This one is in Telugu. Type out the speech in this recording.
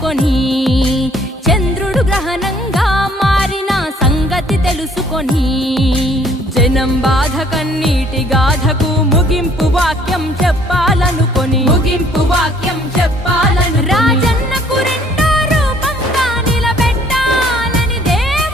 తెలుసుకొని చంద్రుడు గ్రహణంగా మారిన సంగతి తెలుసుకొని జనం బాధ కన్నీటి గాథకు ముగింపు వాక్యం చెప్పాలనుకొని ముగింపు వాక్యం